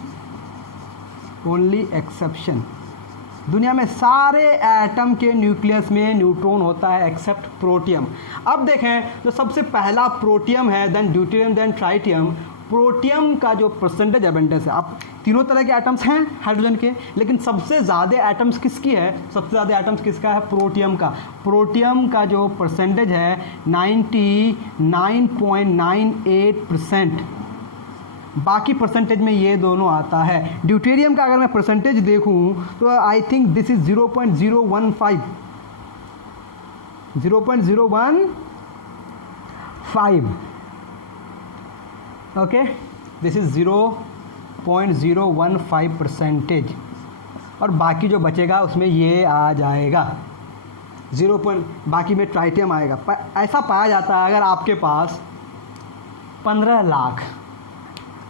only exception. दुनिया में सारे एटम के न्यूक्लियस में न्यूट्रॉन होता है एक्सेप्ट प्रोटियम। अब देखें, जो सबसे पहला प्रोटियम है, then deuterium, then tritium. Protium का जो परसेंटेज एबंडेंस है, अब तीनों तरह के एटम्स हैं हाइड्रोजन के, लेकिन सबसे ज़्यादा एटम्स किसकी है? सबसे ज़्यादा एटम्स किसका है? प्रोटियम का। प्रोटियम का जो परसेंटेज है 99.98%। बाकी परसेंटेज में ये दोनों आता है। ड्यूटेरियम का अगर मैं परसेंटेज देखूं तो आई think this is 0.015, 0.015। Okay, this is 0.015%। और बाकी जो बचेगा उसमें ये आ जाएगा 0. बाकी में ट्राइटियम आएगा। ऐसा पाया जाता है अगर आपके पास 15 लाख,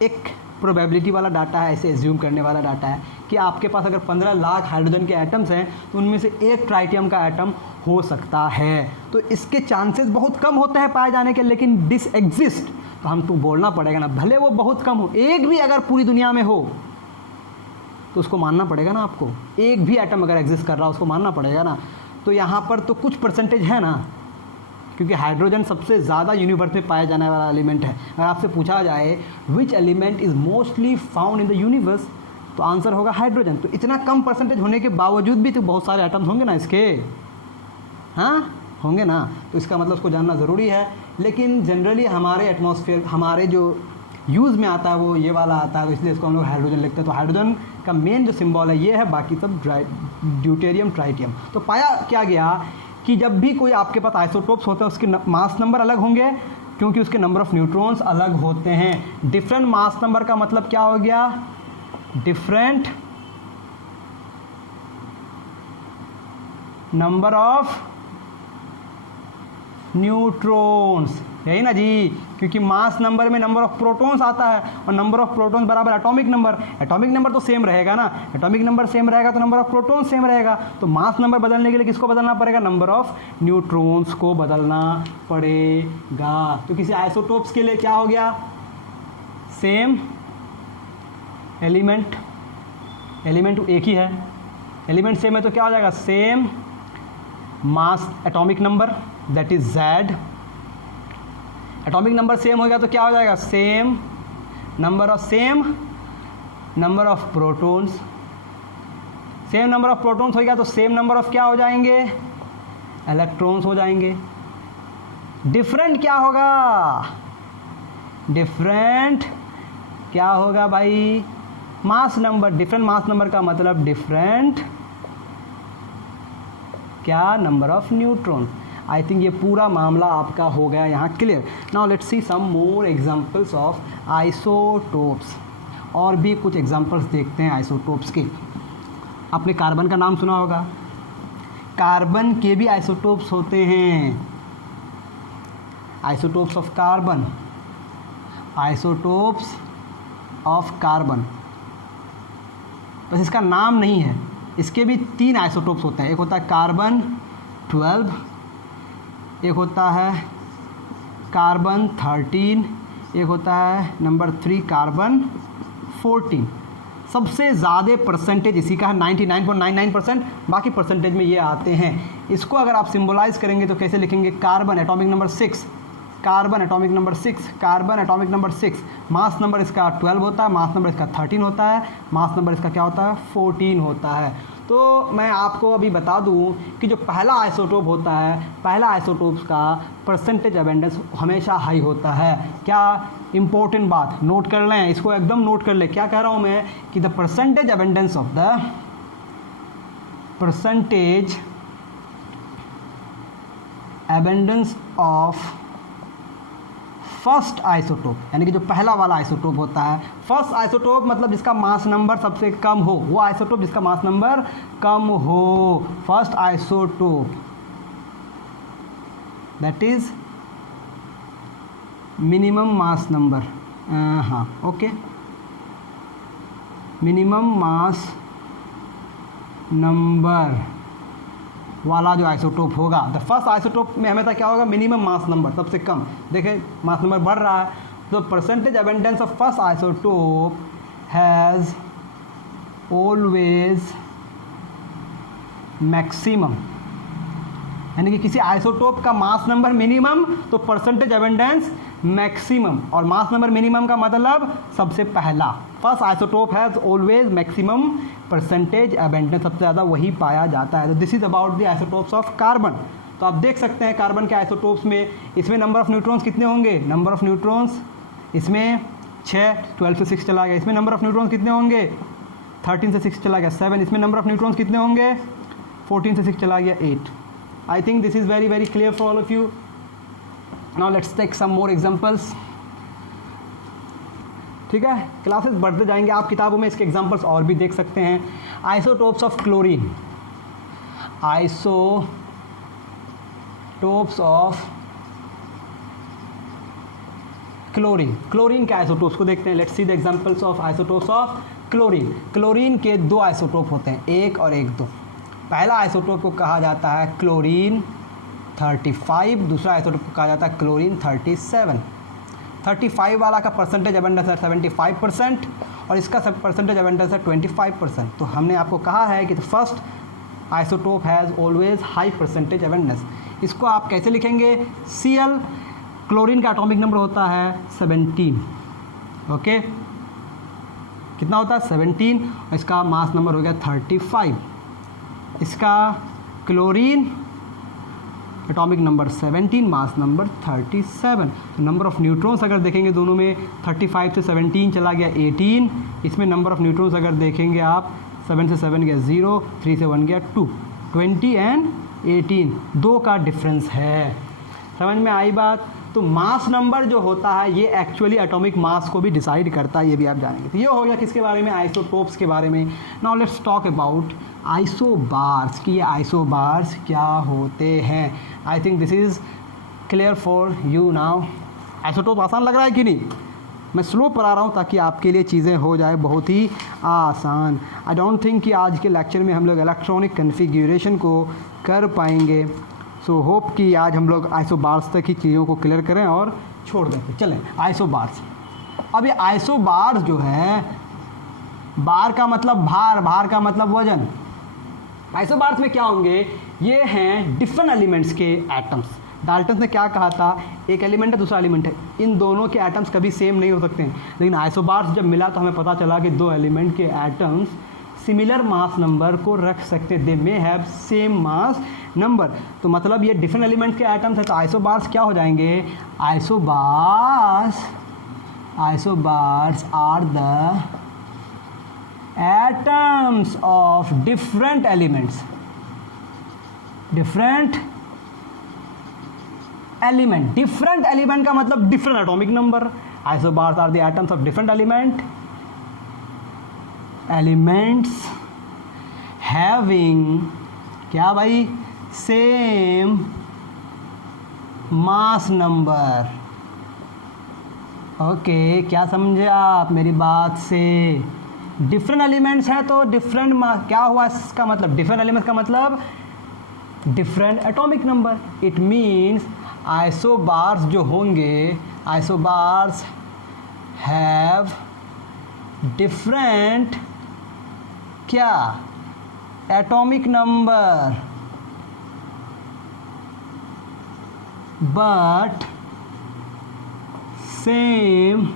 एक प्रोबेबिलिटी वाला डाटा है, ऐसे एज्यूम करने वाला डाटा है कि आपके पास अगर 15 लाख हाइड्रोजन के एटम्स हैं तो उनमें से एक ट्राइटियम का एटम हो सकता है। तो इसके चांसेस बहुत कम होते हैं पाए जाने के, लेकिन दिस एग्जिस्ट। तो हम तो बोलना पड़ेगा ना, भले वो बहुत कम हो, एक भी अगर पूरी दुनिया में हो तो उसको मानना पड़ेगा ना आपको। एक भी एटम अगर एग्जिस्ट कर रहा है उसको मानना पड़ेगा ना। तो यहाँ पर तो कुछ परसेंटेज है ना, क्योंकि हाइड्रोजन सबसे ज़्यादा यूनिवर्स में पाया जाने वाला एलिमेंट है। अगर आपसे पूछा जाए which element is mostly found in the universe, तो आंसर होगा हाइड्रोजन। तो इतना कम परसेंटेज होने के बावजूद भी तो बहुत सारे एटम्स होंगे ना इसके, हाँ होंगे ना। तो इसका मतलब उसको जानना ज़रूरी है। लेकिन जनरली हमारे एटमॉस्फेयर, हमारे जो यूज़ में आता है वो ये वाला आता है, तो इसलिए इसको हम लोग हाइड्रोजन लिखते हैं। तो हाइड्रोजन का मेन जो सिंबल है ये है, बाकी सब ड्यूटेरियम, ट्राइटियम। तो पाया क्या गया कि जब भी कोई आपके पास आइसोटोप्स होता है उसके मास नंबर अलग होंगे, क्योंकि उसके नंबर ऑफ न्यूट्रॉन्स अलग होते हैं। डिफरेंट मास नंबर का मतलब क्या हो गया? डिफरेंट नंबर ऑफ न्यूट्रॉन्स, यही ना जी, क्योंकि मास नंबर में नंबर ऑफ प्रोटॉन्स आता है और नंबर ऑफ प्रोटॉन्स बराबर एटॉमिक नंबर। एटॉमिक नंबर तो सेम रहेगा ना, एटॉमिक नंबर सेम रहेगा तो नंबर ऑफ प्रोटॉन्स सेम रहेगा। तो मास नंबर बदलने के लिए किसको बदलना पड़ेगा? नंबर ऑफ न्यूट्रॉन्स को बदलना पड़ेगा। तो किसी आइसोटोप्स के लिए क्या हो गया? सेम एलिमेंट, एलिमेंट एक ही है, एलिमेंट सेम है तो क्या हो जाएगा? Same mass atomic number, that is Z। Atomic number same हो गया तो क्या हो जाएगा? Same number of protons. Same number of protons हो गया तो सेम नंबर ऑफ क्या हो जाएंगे? इलेक्ट्रॉन्स हो जाएंगे। डिफरेंट क्या होगा? डिफरेंट क्या होगा भाई? Mass number. Different mass number का मतलब डिफरेंट क्या? Number of neutron. I think ये पूरा मामला आपका हो गया यहाँ clear. Now let's see some more examples of isotopes. और भी कुछ एग्जांपल्स देखते हैं आइसोटोप्स के। आपने कार्बन का नाम सुना होगा, कार्बन के भी आइसोटोप्स होते हैं। Isotopes of carbon, isotopes of carbon, बस इसका नाम नहीं है। इसके भी 3 आइसोटोप्स होते हैं। एक होता है कार्बन 12, एक होता है कार्बन 13, एक होता है नंबर 3 कार्बन 14। सबसे ज़्यादा परसेंटेज इसी का है 99.99%, बाकी परसेंटेज में ये आते हैं। इसको अगर आप सिंबलाइज करेंगे तो कैसे लिखेंगे, carbon atomic number 6, carbon atomic number 6, carbon atomic number 6, mass number इसका 12 होता है, मास नंबर इसका 13 होता है, मास नंबर इसका क्या होता है, 14 होता है। तो मैं आपको अभी बता दूं कि जो पहला आइसोटोप होता है, पहला आइसोटोप्स का परसेंटेज अबेंडेंस हमेशा हाई होता है। क्या इंपॉर्टेंट बात नोट कर लें, इसको एकदम नोट कर लें। क्या कह रहा हूं मैं कि the percentage abundance of the percentage abundance of first isotope, यानी कि जो पहला वाला आइसोटोप होता है, फर्स्ट आइसोटोप मतलब जिसका मास नंबर सबसे कम हो, वो आइसोटोप जिसका मास नंबर कम हो, first isotope that is minimum mass number, हाँ ओके, मिनिमम मास नंबर वाला जो आइसोटोप होगा, द फर्स्ट आइसोटोप में हमेशा क्या होगा, मिनिमम मास नंबर, सबसे कम। देखें मास नंबर बढ़ रहा है, तो percentage abundance of first isotope has always maximum, यानी कि किसी आइसोटोप का मास नंबर मिनिमम तो परसेंटेज अबेंडेंस मैक्सिमम, और मास नंबर मिनिमम का मतलब सबसे पहला। First isotope has always maximum percentage abundance, सबसे ज़्यादा वही पाया जाता है। तो this is about the isotopes of carbon. तो आप देख सकते हैं कार्बन के आइसोटोप्स में, इसमें नंबर ऑफ न्यूट्रॉन्स कितने होंगे, नंबर ऑफ न्यूट्रॉन्स इसमें 6, 12 से 6 चला गया। इसमें नंबर ऑफ न्यूट्रॉन्स कितने होंगे, 13 से 6 चला गया 7। इसमें नंबर ऑफ न्यूट्रॉन्स कितने होंगे, 14 से 6 चला गया 8। I think this is very very clear for all of you. Now let's take some more examples. ठीक है, क्लासेस बढ़ते जाएंगे, आप किताबों में इसके एग्जांपल्स और भी देख सकते हैं। Isotopes of chlorine, isotopes of chlorine, chlorine के आइसोटोप्स को देखते हैं। Let's see the examples of isotopes of chlorine. Chlorine के 2 आइसोटोप होते हैं, 1 और 1, 2। पहला आइसोटोप को कहा जाता है क्लोरीन 35, दूसरा आइसोटोप को कहा जाता है क्लोरीन 37। 35 वाला का परसेंटेज अबेंडेंस है 75% और इसका सब परसेंटेज अबेंडेंस है 25%। तो हमने आपको कहा है कि first isotope has always high percentage abundance. इसको आप कैसे लिखेंगे, Cl, क्लोरीन का एटॉमिक नंबर होता है 17, ओके, कितना होता है 17, और इसका मास नंबर हो गया 35। इसका chlorine atomic number 17, mass number 37। तो नंबर ऑफ न्यूट्रॉन्स अगर देखेंगे दोनों में, 35 से 17 चला गया 18। इसमें नंबर ऑफ न्यूट्रॉन्स अगर देखेंगे आप, 7 से 7 गया 0, 3 से 1 गया 2, 20 एंड 18, 2 का डिफरेंस है। समझ में आई बात। तो मास नंबर जो होता है ये एक्चुअली एटॉमिक मास को भी डिसाइड करता है, ये भी आप जानेंगे। तो ये हो गया किसके बारे में, आइसोटोप्स के बारे में। Now let's talk about isobars, कि ये आइसोबार्स क्या होते हैं। आई think this is clear for you now. Isotope आसान लग रहा है कि नहीं, मैं स्लो पढ़ा रहा हूँ ताकि आपके लिए चीज़ें हो जाए बहुत ही आसान। आई डोंट थिंक कि आज के लेक्चर में हम लोग इलेक्ट्रॉनिक कन्फिग्यूरेशन को कर पाएंगे। सो होप कि आज हम लोग आइसोबार्स तक ही चीज़ों को क्लियर करें और छोड़ दें। चलें आइसोबार्स। अब ये आइसोबार्स जो है, बार का मतलब भार, भार का मतलब वजन। आइसोबार्स में क्या होंगे, ये हैं डिफरेंट एलिमेंट्स के एटम्स। डाल्टन ने क्या कहा था, एक एलिमेंट है दूसरा एलिमेंट है, इन दोनों के एटम्स कभी सेम नहीं हो सकते हैं। लेकिन आइसोबार्स जब मिला तो हमें पता चला कि 2 एलिमेंट के एटम्स सिमिलर मास नंबर को रख सकते, they may have same mass number. तो मतलब ये डिफरेंट एलिमेंट के एटम्स है, तो आइसोबार्स क्या हो जाएंगे, isobars are the atoms of different elements, different element. Different element का मतलब different atomic number. Isobars are the atoms of different elements having क्या भाई, सेम मास नंबर। ओके, क्या समझे आप मेरी बात से। डिफरेंट एलिमेंट्स है तो डिफरेंट मास, क्या हुआ इसका मतलब, डिफरेंट एलिमेंट्स का मतलब different atomic number. It means isobars जो होंगे, आइसोबार्स हैव डिफरेंट क्या? Atomic number, but same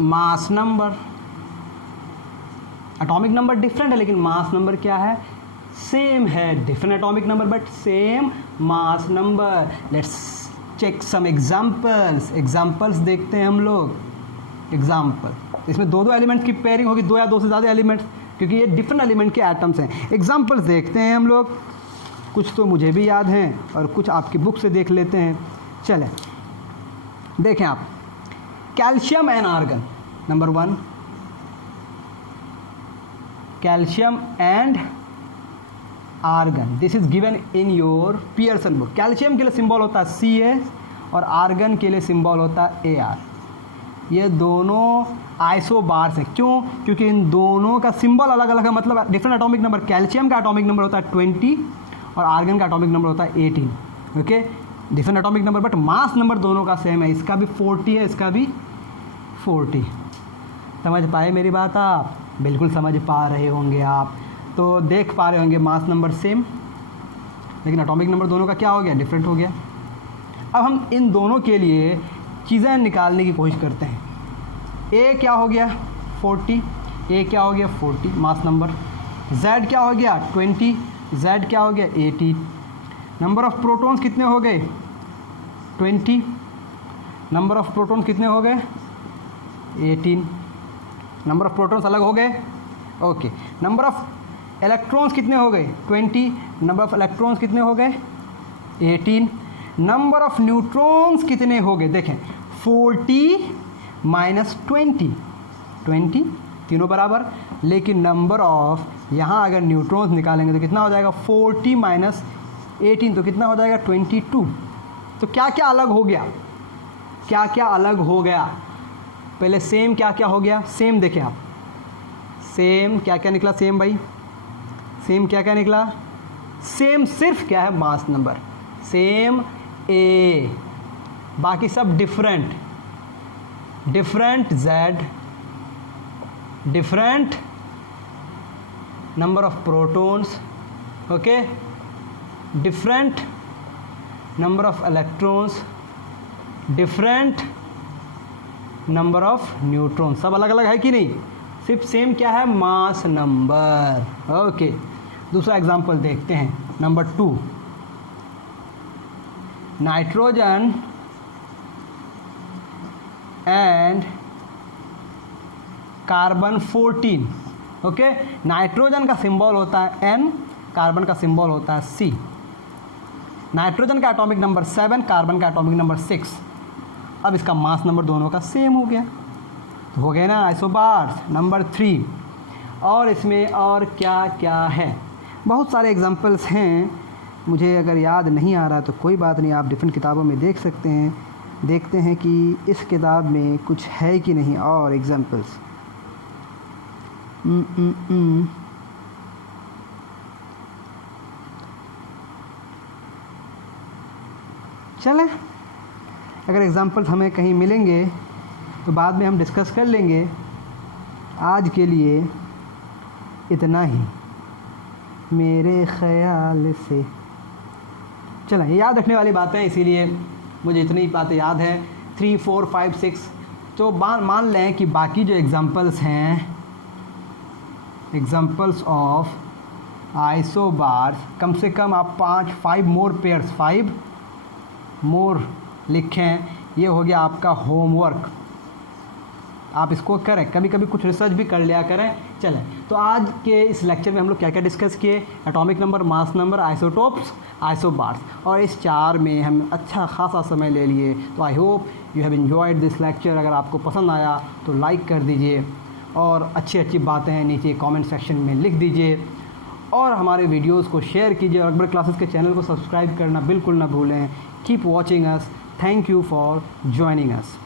mass number. Atomic number different है लेकिन मास नंबर क्या है? सेम है। Different atomic number but same mass number. Let's check some examples. Examples देखते हैं हम लोग। एग्जांपल, इसमें दो दो एलिमेंट्स की पेयरिंग होगी, दो या दो से ज़्यादा एलिमेंट्स, क्योंकि ये डिफरेंट एलिमेंट के एटम्स हैं। एग्जांपल्स देखते हैं हम लोग। कुछ तो मुझे भी याद हैं और कुछ आपकी बुक से देख लेते हैं। चलें देखें आप। Calcium and argon, number 1, calcium and argon, this is given in your Pearson book. Calcium के लिए सिंबल होता है Ca और आर्गन के लिए सिंबल होता है Ar। ये दोनों आइसोबार्स हैं। क्यों? क्योंकि इन दोनों का सिंबल अलग अलग है, मतलब डिफरेंट एटॉमिक नंबर। कैल्शियम का एटॉमिक नंबर होता है 20 और आर्गन का एटॉमिक नंबर होता है 18। Okay, different atomic number but mass number दोनों का सेम है। इसका भी 40 है, इसका भी 40। समझ पाए मेरी बात आप? बिल्कुल समझ पा रहे होंगे आप। तो देख पा रहे होंगे मास नंबर सेम, लेकिन एटॉमिक नंबर दोनों का क्या हो गया? डिफरेंट हो गया। अब हम इन दोनों के लिए चीज़ें निकालने की कोशिश करते हैं। ए क्या हो गया? 40। ए क्या हो गया? 40 मास नंबर। जेड क्या हो गया? 20। जेड क्या हो गया? 18। नंबर ऑफ प्रोटॉन्स कितने हो गए? 20। नंबर ऑफ प्रोटॉन्स कितने हो गए? 18। नंबर ऑफ प्रोटॉन्स अलग हो गए। ओके, नंबर ऑफ इलेक्ट्रॉन्स कितने हो गए? 20। नंबर ऑफ इलेक्ट्रॉन्स कितने हो गए? 18। नंबर ऑफ न्यूट्रॉन्स कितने हो गए? देखें, 40 माइनस 20 तीनों बराबर। लेकिन नंबर ऑफ, यहाँ अगर न्यूट्रॉन्स निकालेंगे तो कितना हो जाएगा? 40 माइनस 18 तो कितना हो जाएगा? 22। तो क्या क्या अलग हो गया? क्या क्या अलग हो गया? पहले सेम क्या क्या हो गया? सेम देखें आप, सेम क्या क्या निकला? सेम भाई, सेम क्या क्या निकला? सेम सिर्फ क्या है? Mass number. सेम ए, बाकी सब different. Different Z, different number of protons, okay, different number of electrons, different number of neutron. सब अलग अलग है कि नहीं? सिर्फ सेम क्या है? Mass number. ओके, दूसरा एग्जांपल देखते हैं, number 2। Nitrogen and carbon 14। Okay, nitrogen का सिंबल होता है N, कार्बन का सिंबल होता है C। नाइट्रोजन का एटॉमिक नंबर 7, कार्बन का एटॉमिक नंबर 6। अब इसका मास नंबर दोनों का सेम हो गया, तो हो गए ना आइसोबार्स। नंबर 3, और इसमें और क्या क्या है? बहुत सारे एग्जांपल्स हैं, मुझे अगर याद नहीं आ रहा तो कोई बात नहीं, आप डिफरेंट किताबों में देख सकते हैं। देखते हैं कि इस किताब में कुछ है कि नहीं और एग्जांपल्स। चलें, अगर एग्जांपल्स हमें कहीं मिलेंगे तो बाद में हम डिस्कस कर लेंगे। आज के लिए इतना ही मेरे ख़याल से। चलें, ये याद रखने वाली बातें हैं, इसीलिए मुझे इतनी बातें याद हैं। 3, 4, 5, 6। तो मान लें कि बाकी जो एग्जांपल्स हैं, एग्जांपल्स ऑफ आइसोबार्स, कम से कम आप 5 मोर पेयर्स, 5 मोर लिखें। ये हो गया आपका होमवर्क, आप इसको करें। कभी कभी कुछ रिसर्च भी कर लिया करें। चलें, तो आज के इस लेक्चर में हम लोग क्या क्या डिस्कस किए? Atomic number, mass number, isotopes, isobars, और इस 4 में हम अच्छा खासा समय ले लिए। तो I hope you have enjoyed this lecture. अगर आपको पसंद आया तो लाइक कर दीजिए और अच्छी अच्छी बातें हैं नीचे कमेंट सेक्शन में लिख दीजिए, और हमारे वीडियोस को शेयर कीजिए। और अकबर क्लासेस के चैनल को सब्सक्राइब करना बिल्कुल ना भूलें। Keep watching us. Thank you for joining us.